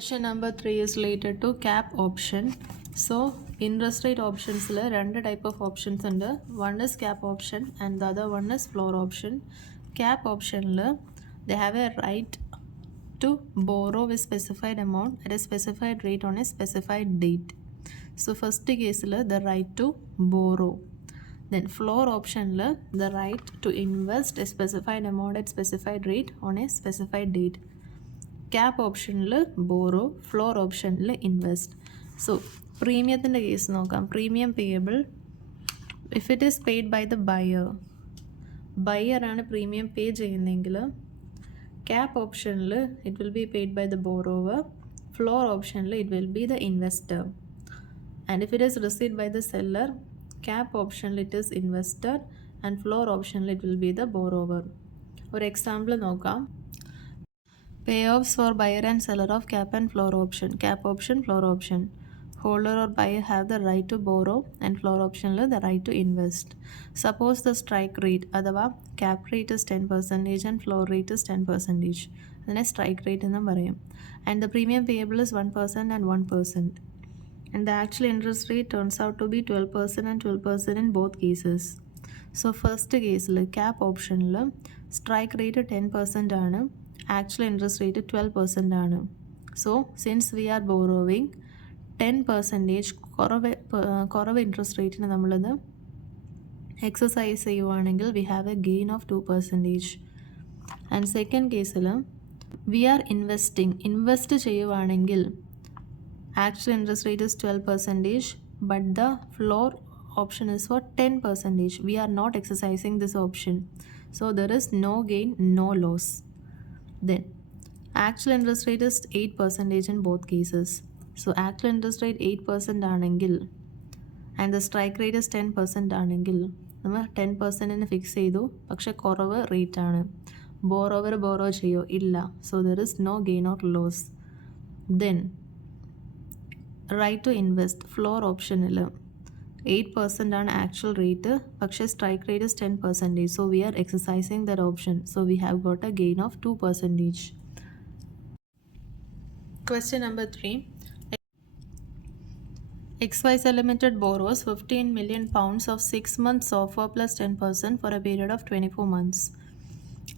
Question number 3 is related to cap option. So interest rate options two type of options under. One is cap option and the other one is floor option. Cap option they have a right to borrow a specified amount at a specified rate on a specified date. So first case the right to borrow. Then floor option the right to invest a specified amount at specified rate on a specified date. Cap option borrow, floor option invest. So premium case nokam, premium payable if it is paid by the buyer ആണ് premium pay ചെയ്യുന്നെങ്കിൽ cap option it will be paid by the borrower, floor option it will be the investor, and if it is received by the seller, cap option it is investor and floor option it will be the borrower. For example നോക്കാം, payoffs for buyer and seller of cap and floor option. Cap option, floor option. Holder or buyer have the right to borrow and floor option the right to invest. Suppose the strike rate അഥവാ cap rate is 10% and floor rate is 10%. അതിനെ strike rate എന്ന് പറയും. And the premium payable is 1% and 1%. And the actual interest rate turns out to be 12% and 12% in both cases. So first case cap option strike rate 10% ആണ്, actual interest rate 12% ആണ്. So since we are borrowing 10% കുറവ് interest റേറ്റിന് നമ്മളത് exercise ചെയ്യുവാണെങ്കിൽ we have a gain of 2%. And second കേസിൽ we are invest ചെയ്യുവാണെങ്കിൽ actual interest rate is 12% but the floor option is for 10%. We are not exercising this option, so there is no gain, no loss. Then actual interest rate is 8% in both cases. So actual interest rate 8% ആണെങ്കിൽ and the strike rate is 10% ആണെങ്കിൽ നമ്മൾ 10% fix ചെയ്തു, പക്ഷെ കുറവ് rate ആണ്. Borrower borrow ചെയ്യോ ഇല്ല, so there is no gain or loss. Then right to invest, floor option 8% ആണ് actual rate, പക്ഷേ strike rate is 10%. So we are exercising that option. So we have got a gain of 2%. Question number 3. XYZ Limited borrows 15 million pounds of 6 months SOFR plus 10% for a period of 24 months.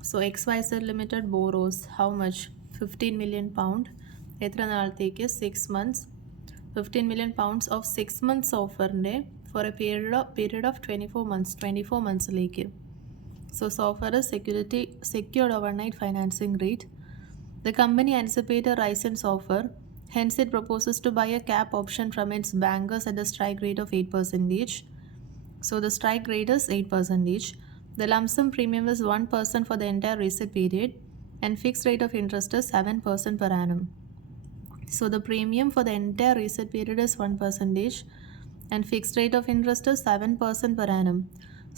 So XYZ Limited borrows how much? 15 million pound. എത്ര നാളത്തേക്ക്? 6 months. 15 million pounds of 6 months SOFR for a period of 24 months. 24 months like. So SOFR is secured overnight financing rate. The company anticipates a rise in SOFR. Hence, it proposes to buy a cap option from its bankers at the strike rate of 8%. So the strike rate is 8%. The lump sum premium is 1% for the entire reset period, and fixed rate of interest is 7% per annum. So the premium for the entire reset period is 1% and fixed rate of interest is 7% per annum.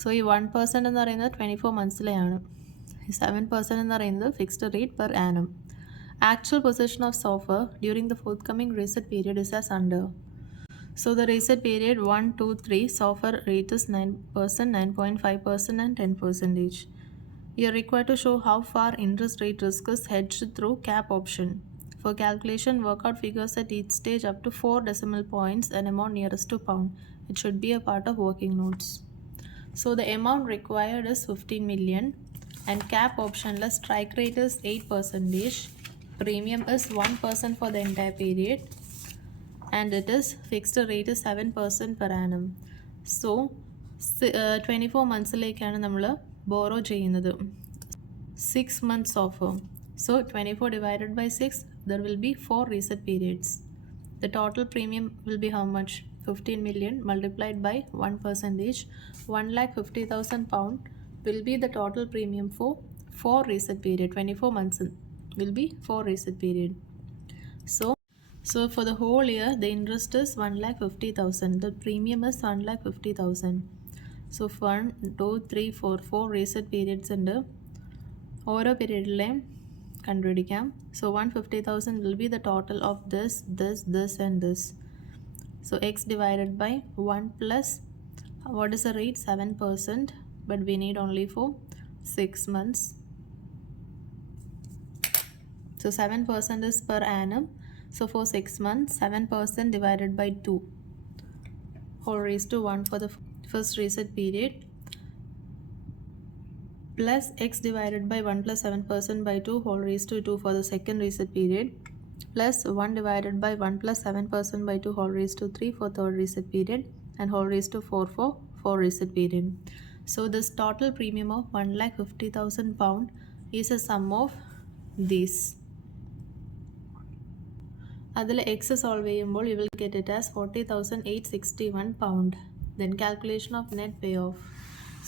So ഈ 1% എന്ന് പറയുന്നത് 24 മന്ത്സിലെയാണ്, 7% എന്ന് പറയുന്നത് fixed rate per annum. Actual possession of SOFR during the forthcoming reset period is as under. So the reset period 1, 2, 3 SOFR rate is 9%, 9.5% and 10%. You are required to show how far interest rate risk is hedged through cap option. For calculation, work out figures at each stage up to 4 decimal points and amount nearest to pound. It should be a part of working notes. So the amount required is 15 million and cap optionless strike rate is 8%. Premium is 1% for the entire period and it is fixed rate is 7% per annum. So 24 മന്ത്സിലേക്കാണ് നമ്മൾ borrow ചെയ്യുന്നത്. 6 months offer. So 24 divided by 6, there will be 4 reset periods. The total premium will be how much? 15 million multiplied by 1%. 1,50,000 pound will be the total premium for 4 reset period. 24 months will be 4 reset period. So for the whole year, the interest is 1,50,000. The premium is 1,50,000. So 1, 2, 3, 4, 4 reset periods under ഓരോ പീരീഡിലെയും കണ്ടുപിടിക്കാം. So 150,000 will be the total of this and this. So x divided by 1 plus what is the rate? 7%, but we need only for 6 months. So 7% is per annum. So for 6 months, 7% divided by 2 whole raised to 1 for the first reset period, plus x divided by 1 plus 7% by 2 whole raised to 2 for the second reset period, plus 1 divided by 1 plus 7% by 2 whole raised to 3 for third reset period, and whole raised to 4 for 4 reset period. So this total premium of £1,50,000 is a sum of these. അതിൽ X solve ചെയ്യുമ്പോൾ you will get it as £40,861. Then calculation of net payoff.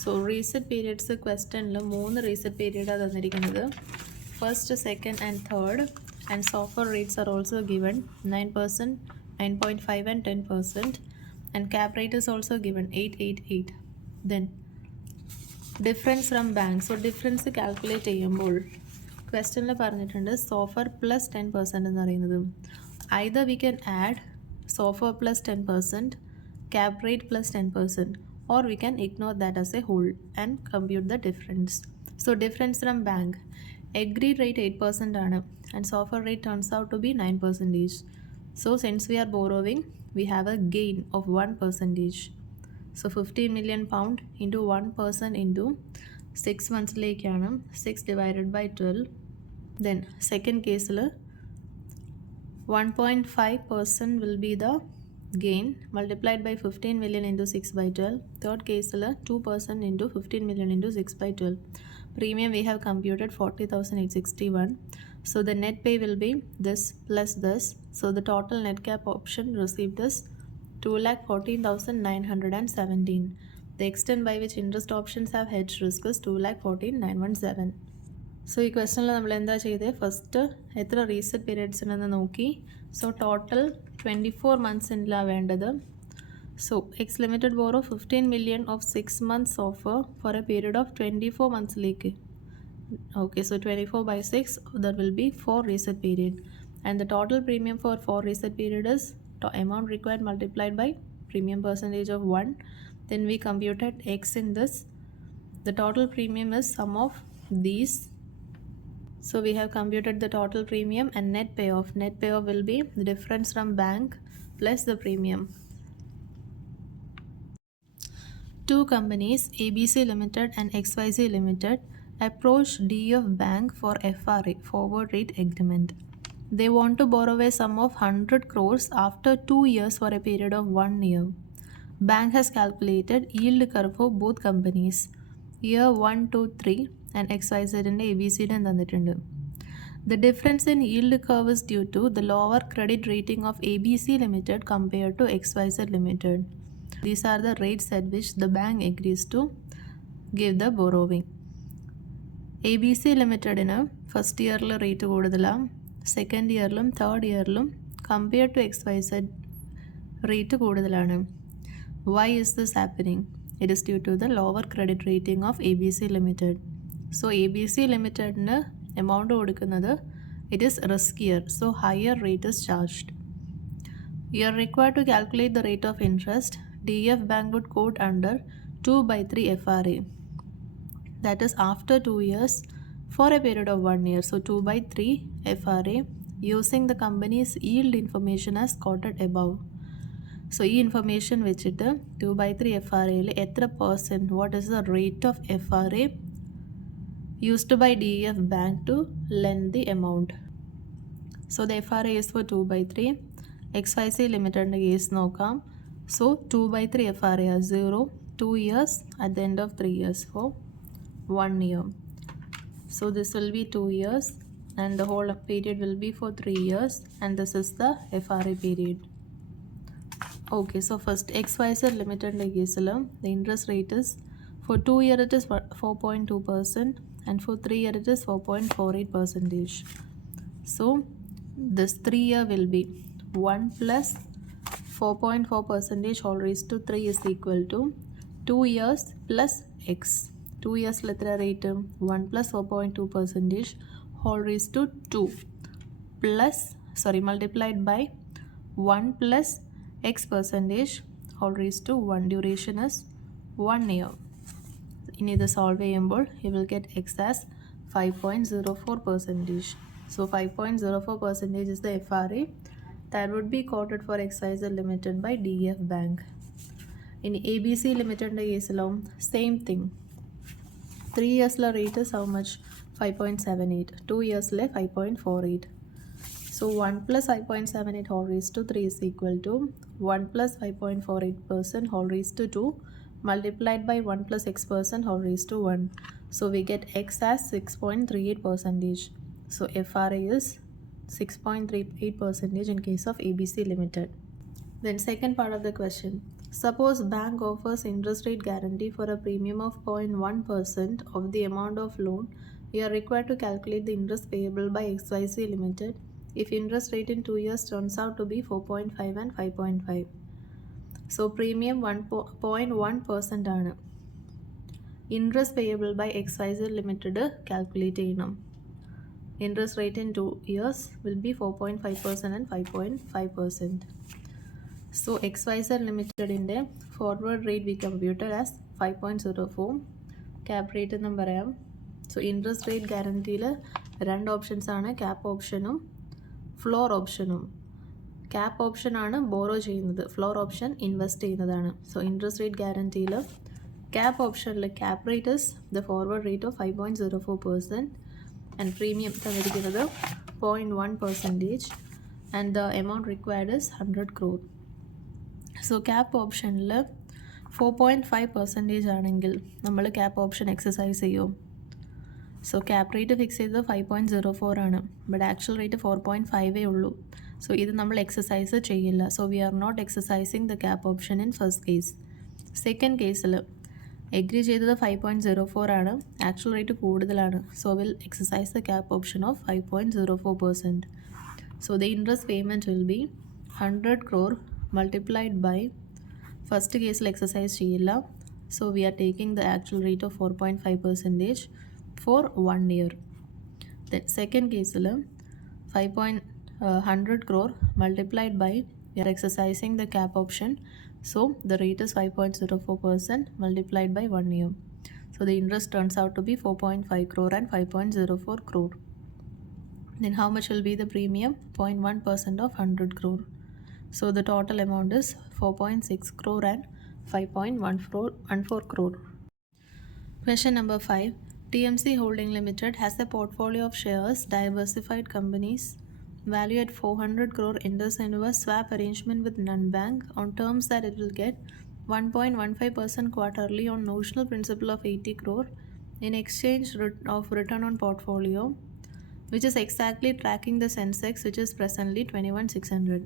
So reset periods ക്വസ്റ്റനിൽ 3 reset period തന്നിരിക്കുന്നത്. First, second and third, and SOFR rates are also given 9%, 9.5 and 10%, and cap rate is also given 888. Then difference from bank. So difference calculate ചെയ്യുമ്പോൾ ക്വസ്റ്റനിൽ പറഞ്ഞിട്ടുണ്ട് SOFR plus 10% എന്ന് പറയുന്നത്. Either we can add SOFR plus 10%, cap rate plus 10%, or we can ignore that as a whole and compute the difference. So difference from bank, agreed rate 8% ആണ്, and SOFR rate turns out to be 9%. So since we are borrowing, we have a gain of 1%. So 15 million pound into 1% into 6 months lekana, 6 divided by 12. Then second case 1.5% will be the gain multiplied by 15 million into 6 by 12. Third case 2% into 15 million into 6 by 12. Premium we have computed 40,861. So the net pay will be this plus this. So the total net cap option received is 2,14,917. The extent by which interest options have hedge risk is 2,14,917. So ഈ ക്വസ്റ്റനിൽ നമ്മൾ എന്താ ചെയ്തത്, first എത്ര reset periods ഉണ്ടെന്ന് നോക്കി. So total 24 മന്ത്സിലാണ് വേണ്ടത്. So X limited borrow 15 million of 6 months offer for A period of 24 മന്ത്സിലേക്ക്. Okay, so 24 by 6, that will be 4 reset period. And the total premium for 4 reset period is amount required multiplied by premium percentage of 1. Then we computed x in this. The total premium is sum of these. So we have computed the total premium and net payoff. Net payoff will be the difference from bank plus the premium. Two companies, ABC Limited and XYZ Limited, approached DF Bank for FRA, forward rate agreement. They want to borrow a sum of 100 crores after 2 years for a period of 1 year. Bank has calculated yield curve for both companies. Year 1, 2, 3 and XYZ and ABCD തന്നിട്ടുണ്ട്. The difference in yield curve is due to the lower credit rating of ABC Limited compared to XYZ Limited. These are the rates at which the bank agrees to give the borrowing. ABC ലിമിറ്റഡിന് first ഇയറിൽ rate കൂടുതലാണ്, second ഇയറിലും third ഇയറിലും compare to XYZ rate കൂടുതലാണ്. Why is this happening? It is due to the lower credit rating of ABC Limited. So ABC ലിമിറ്റഡിന് amount കൊടുക്കുന്നത് it is riskier, so higher rate is charged. You are required to calculate the rate of interest. DF Bank would quote under 2/3 FRA. That is after 2 years for a period of 1 year. So 2/3 FRA using the company's yield information as quoted above. So ഈ information വെച്ചിട്ട് 2/3 FRAയിൽ എത്ര percent, what is the rate of FRA used by DF Bank to lend the amount. So the FRA is for 2/3. XYZ Limited case നോക്കാം. So 2/3 FRA is 0, 2 years at the end of 3 years for 1 year. So this will be 2 years and the whole period will be for 3 years, and this is the FRA period. Okay, so first XYZ Limited case the interest rate is for 2 year it is 4.2% and for 3 year it is 4.48%. So this 3 year will be 1 plus 4.4% whole raised to 3 is equal to 2 years plus x. 2 years letter rate 1 plus 4.2% whole raised to 2 plus multiplied by 1 plus x percentage whole raised to 1. Duration is 1 year. In the solve ചെയ്യുമ്പോൾ you will get x as 5.04%. So 5.04% is the FRA that would be quoted for XYZ Limited by DF Bank. In ABC Limited case alone, same thing. 3 years rate is how much? 5.78. 2 years 5.48. So 1 plus 5.78 whole raised to 3 is equal to 1 plus 5.48% whole raised to 2 multiplied by 1 plus x% whole raised to 1. So we get x as 6.38%. So FRA is 6.38% in case of ABC Limited. Then second part of the question. Suppose bank offers interest rate guarantee for a premium of 0.1% of the amount of loan. We are required to calculate the interest payable by XYZ Limited if interest rate in 2 years turns out to be 4.5 and 5.5. So premium 1.1% ആണ്. Interest payable by XYZ Limited calculate ചെയ്യണം. Interest rate in 2 years will be 4.5% and 5.5%. So XYZ Limited in the forward rate we computed as 5.04. Cap rate എന്ന് പറയാം. So interest rate guarantee രണ്ട് options ആണ്, cap ഓപ്ഷനും floor ഓപ്ഷനും. Cap option ആണ് borrow ചെയ്യുന്നത്, floor option invest ചെയ്യുന്നതാണ്. So interest rate ഗ്യാരണ്ടിയിൽ cap ഓപ്ഷനിൽ cap rate is the forward rate of 5.04% and premium തന്നിരിക്കുന്നത് 0.1% and the amount required is 100 crore. So cap ഓപ്ഷനിൽ 4.5% ആണെങ്കിൽ നമ്മൾ ക്യാപ്പ് ഓപ്ഷൻ എക്സസൈസ് ചെയ്യും. സോ ക്യാപ്പ് റേറ്റ് ഫിക്സ് ചെയ്തത് 5.04 ആണ്, but actual rate 4.5 ഉള്ളൂ. So ഇത് നമ്മൾ എക്സസൈസ് ചെയ്യില്ല. So we are not exercising the cap option in first case. Second കേസിൽ എഗ്രി ചെയ്തത് 5.04 ആണ്, ആക്ച്വൽ റേറ്റ് കൂടുതലാണ്. So will exercise the cap option of 5.04%. So the interest payment will be 100 crore multiplied by, first കേസിൽ exercise ചെയ്യില്ല. So we are taking the actual rate of 4.5% for 1 year. Then second case 100 crore multiplied by, we are exercising the cap option, so the rate is 5.04% multiplied by 1 year. So the interest turns out to be 4.5 crore and 5.04 crore. Then how much will be the premium? 0.1% of 100 crore. So the total amount is 4.6 crore and 5.14 crore. Question number 5. TMC Holding Limited has a portfolio of shares, diversified companies, valued at 400 crore enters into a swap arrangement with non-bank on terms that it will get 1.15% quarterly on notional principal of 80 crore in exchange of return on portfolio, which is exactly tracking the Sensex, which is presently 21,600.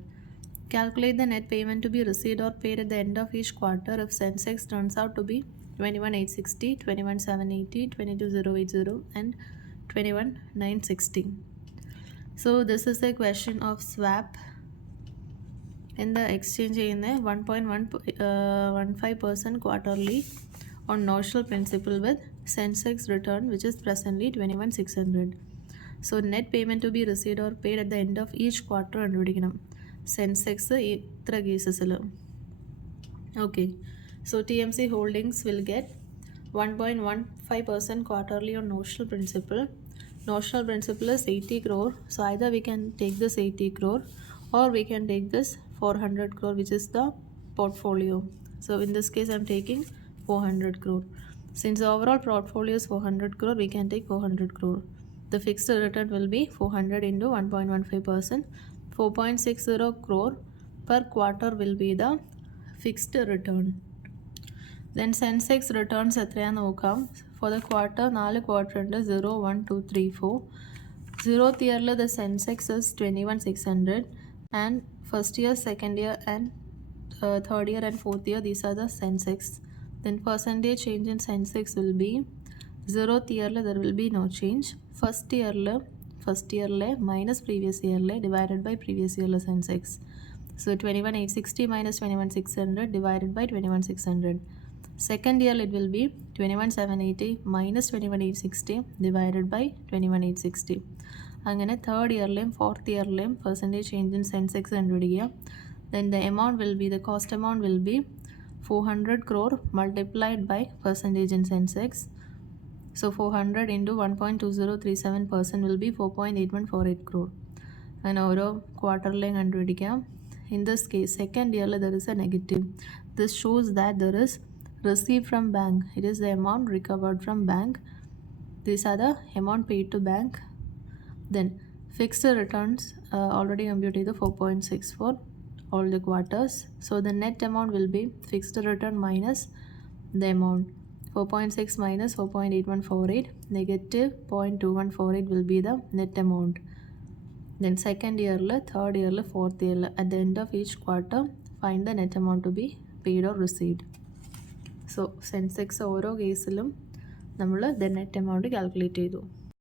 Calculate the net payment to be received or paid at the end of each quarter if Sensex turns out to be 21,860, 21,780, 22,080 and 21,960. So this is a question of swap in the exchange in 1.15% quarterly on notional principal with Sensex return, which is presently 21,600. So net payment to be received or paid at the end of each quarter കണ്ടുപിടിക്കണം. Sensex ഇത്ര കേസസിൽ. Okay. So TMC Holdings will get 1.15% quarterly on notional principal. Notional principal is 80 crore. So either we can take this 80 crore or we can take this 400 crore, which is the portfolio. So in this case I'm taking 400 crore. Since the overall portfolio is 400 crore, we can take 400 crore. The fixed return will be 400 into 1.15%. 4.60 crore per quarter will be the fixed return. Then Sensex returns എത്രയാന്ന് നോക്കാം. For the quarter 4 quarter ഉണ്ട്, 0, 1, 2, 3, 4. 0th year the Sensex is 21,600 and first year, second year and third year and fourth year, these are the Sensex. Then percentage change in Sensex will be 0th year there will be no change. First year minus previous year divided by previous year Sensex. So 21,860 minus 21,600 divided by 21,600. Second year it will be 21,780 minus 21,860 divided by 21,860. അങ്ങനെ third ഇയറിലെയും fourth ഇയറിലെയും percentage change in Sensex കണ്ടുപിടിക്കുക. Then the amount will be, the cost amount will be 400 crore multiplied by percentage in Sensex. So 400 into 1.2037% will be 4.8148 crore. അങ്ങനെ ഓരോ ക്വാർട്ടറിലെയും കണ്ടുപിടിക്കാം. In this case, second year there is a negative. This shows that there is received from bank. It is the amount recovered from bank. These are the amount paid to bank. Then fixed returns already computed the 4.64 all the quarters. So the net amount will be fixed return minus the amount. 4.6 minus 4.8148, negative 0.2148 will be the net amount. Then second year, third year, fourth year, at the end of each quarter, find the net amount to be paid or received. So Sensex ഓരോ കേസിലും നമ്മൾ the net amount calculate ചെയ്തു.